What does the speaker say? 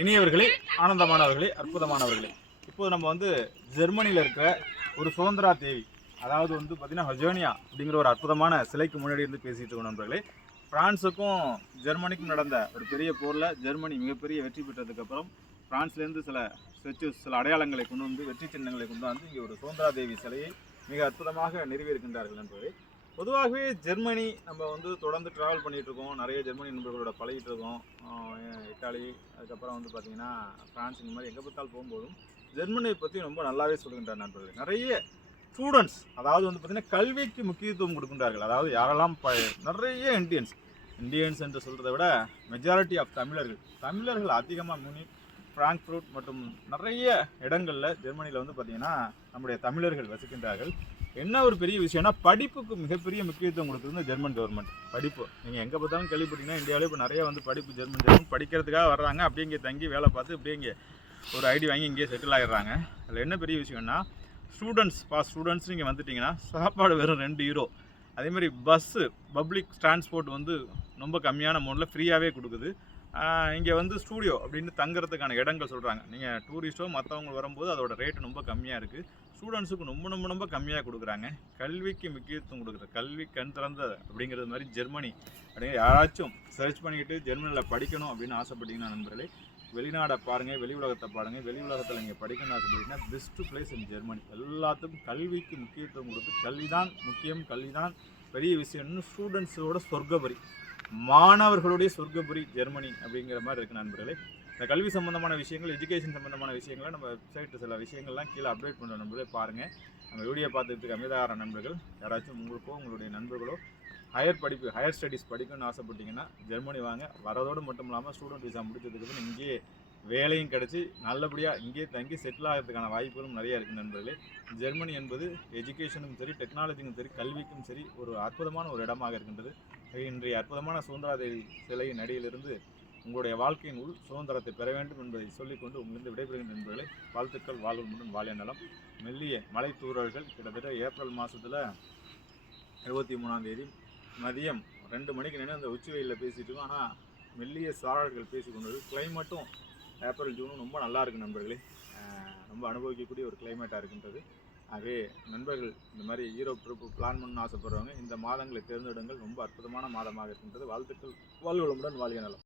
இனியவர்களே, ஆனந்தமானவர்களே, அற்புதமானவர்களே. இப்போது நம்ம ஜெர்மனியில் இருக்கிற ஒரு சுதந்திரா தேவி, அதாவது பார்த்தீங்கன்னா ஹஜோனியா அப்படிங்கிற ஒரு அற்புதமான சிலைக்கு முன்னாடி பேசிட்டு இருக்கோம் நண்பர்களே. பிரான்ஸுக்கும் ஜெர்மனிக்கும் நடந்த ஒரு பெரிய போரில் ஜெர்மனி மிகப்பெரிய வெற்றி பெற்றதுக்கப்புறம் பிரான்ஸ்லேருந்து சில ஸ்டெச்சுஸ், சில அடையாளங்களை கொண்டு வெற்றி சின்னங்களை கொண்டு இங்கே ஒரு சுதந்திரா தேவி சிலையை மிக அற்புதமாக நிறுவியிருக்கின்றார்கள் நண்பர்களே. பொதுவாகவே ஜெர்மனி நம்ம தொடர்ந்து ட்ராவல் பண்ணிகிட்ருக்கோம், நிறைய ஜெர்மனி நண்பர்களோட பழகிட்டு இருக்கோம். இத்தாலி, அதுக்கப்புறம் ஃப்ரான்ஸ், இந்த மாதிரி எங்கே பார்த்தாலும் போகும்போதும் ஜெர்மனியை பற்றி ரொம்ப நல்லாவே சொல்கின்றார் நண்பர்கள். நிறைய ஸ்டூடெண்ட்ஸ், அதாவது பார்த்திங்கன்னா கல்விக்கு முக்கியத்துவம் கொடுக்கின்றார்கள். அதாவது யாரெல்லாம் நிறைய இந்தியன்ஸ் என்று சொல்கிறத விட மெஜாரிட்டி ஆஃப் தமிழர்கள் அதிகமாக முனிக், ஃப்ராங்க்ஃபர்ட் மற்றும் நிறைய இடங்களில் ஜெர்மனியில் பார்த்திங்கன்னா நம்முடைய தமிழர்கள் வசிக்கின்றார்கள். என்ன ஒரு பெரிய விஷயம்னா, படிப்புக்கு மிகப்பெரிய முக்கியத்துவம் கொடுக்குறது ஜெர்மன் கவர்மெண்ட். படிப்பு நீங்கள் எங்கே பார்த்தாலும் கேள்விப்பட்டீங்கன்னா இந்தியாவில் இப்போ நிறைய படிப்பு ஜெர்மன் படிக்கிறதுக்காக வர்றாங்க. அப்படியே இங்கே தங்கி வேலை பார்த்து அப்படியே இங்கே ஒரு ஐடி வாங்கி இங்கேயே செட்டில் ஆகிடுறாங்க. அதில் என்ன பெரிய விஷயம்னா, ஸ்டூடெண்ட்ஸ் இங்கே வந்துட்டிங்கன்னா சாப்பாடு வெறும் 2 யூரோ. அதேமாதிரி பஸ்ஸு, பப்ளிக் டிரான்ஸ்போர்ட் ரொம்ப கம்மியான அமௌண்ட்டில் ஃப்ரீயாகவே கொடுக்குது. இங்கே ஸ்டூடியோ அப்படின்னு தங்குறதுக்கான இடங்கள் சொல்கிறாங்க. நீங்கள் டூரிஸ்ட்டோ மற்றவங்க வரும்போது அதோட ரேட்டு ரொம்ப கம்மியாக இருக்குது. ஸ்டூடெண்ட்ஸுக்கு ரொம்ப கம்மியாக கொடுக்குறாங்க. கல்விக்கு முக்கியத்துவம் கொடுக்குறது, கல்வி கண் திறந்த அப்படிங்கிறது மாதிரி ஜெர்மனி அப்படிங்கிற யாராச்சும் சர்ச் பண்ணிக்கிட்டு ஜெர்மனியில் படிக்கணும் அப்படின்னு ஆசைப்பட்டீங்கன்னா நண்பர்களே, வெளிநாடை பாருங்கள், வெளி உலகத்தை பாருங்கள். வெளி உலகத்தில் நீங்கள் படிக்கணும்னு ஆசைப்பட்டீங்கன்னா பெஸ்ட்டு பிளேஸ் இன் ஜெர்மனி. எல்லாத்துக்கும் கல்விக்கு முக்கியத்துவம் கொடுத்து, கல்வி தான் முக்கியம், கல்வி தான் பெரிய விஷயம்னு ஸ்டூடெண்ட்ஸோட சொர்க்கபுரி, மாணவர்களுடைய சொர்க்கபுரி ஜெர்மனி அப்படிங்கிற மாதிரி இருக்குது நண்பர்களே. இந்த கல்வி சம்பந்தமான விஷயங்கள், எஜுகேஷன் சம்பந்தமான விஷயங்களை நம்ம வெப்சைட்டு சில விஷயங்கள்லாம் கீழே அப்டேட் பண்ணுற நண்பர்களே பாருங்கள். நம்ம வீடியோ பார்த்துட்டு அமைதார நண்பர்கள் யாராச்சும் உங்களுக்கோ உங்களுடைய நண்பர்களோ ஹையர் ஸ்டடீஸ் படிக்கணும்னு ஆசைப்பட்டீங்கன்னா ஜெர்மனி வாங்க. வரதோடு மட்டும் இல்லாமல் ஸ்டூடெண்ட் விசா முடிச்சதுக்கு இங்கேயே வேலையும் கிடச்சி நல்லபடியாக இங்கேயே தங்கி செட்டில் ஆகிறதுக்கான வாய்ப்புகளும் நிறையா இருக்குது நண்பர்களே. ஜெர்மனி என்பது எஜுகேஷனுக்கும் சரி, டெக்னாலஜிக்கும் சரி, கல்விக்கும் சரி ஒரு அற்புதமான ஒரு இடமாக இருக்கின்றது. இன்றைய அற்புதமான சுதந்திரா தேவி சிலையின் அடியிலிருந்து உங்களுடைய வாழ்க்கையின் உள் சுதந்திரத்தை பெற வேண்டும் என்பதை சொல்லிக்கொண்டு உங்களிருந்து விடைபெறுகின்ற நண்பர்களே. வாழ்த்துக்கள், வாழ்வுடன் வாழிய நலம். மெல்லிய மலை தூறல்கள் கிட்டத்தட்ட ஏப்ரல் மாதத்தில் 23ஆம் தேதி மதியம் 2 மணிக்கு நின்று அந்த உச்சி வெயிலில் பேசிகிட்டு இருக்கோம். ஆனால் மெல்லிய சாரல்கள் பேசி கொண்டது. கிளைமேட்டும் ஏப்ரல் ஜூனும் ரொம்ப நல்லா இருக்குது நண்பர்களே. ரொம்ப அனுபவிக்கக்கூடிய ஒரு கிளைமேட்டாக இருக்கின்றது. ஆகவே நண்பர்கள் இந்த மாதிரி யூரோப் ட்ரிப்பு பிளான் பண்ணணும்னு ஆசைப்படுறவங்க இந்த மாதங்களை தேர்ந்தெடுங்கள். ரொம்ப அற்புதமான மாதமாக இருக்கின்றது. வாழ்த்துக்கள், வாழ்வுடன் வாழிய நலம்.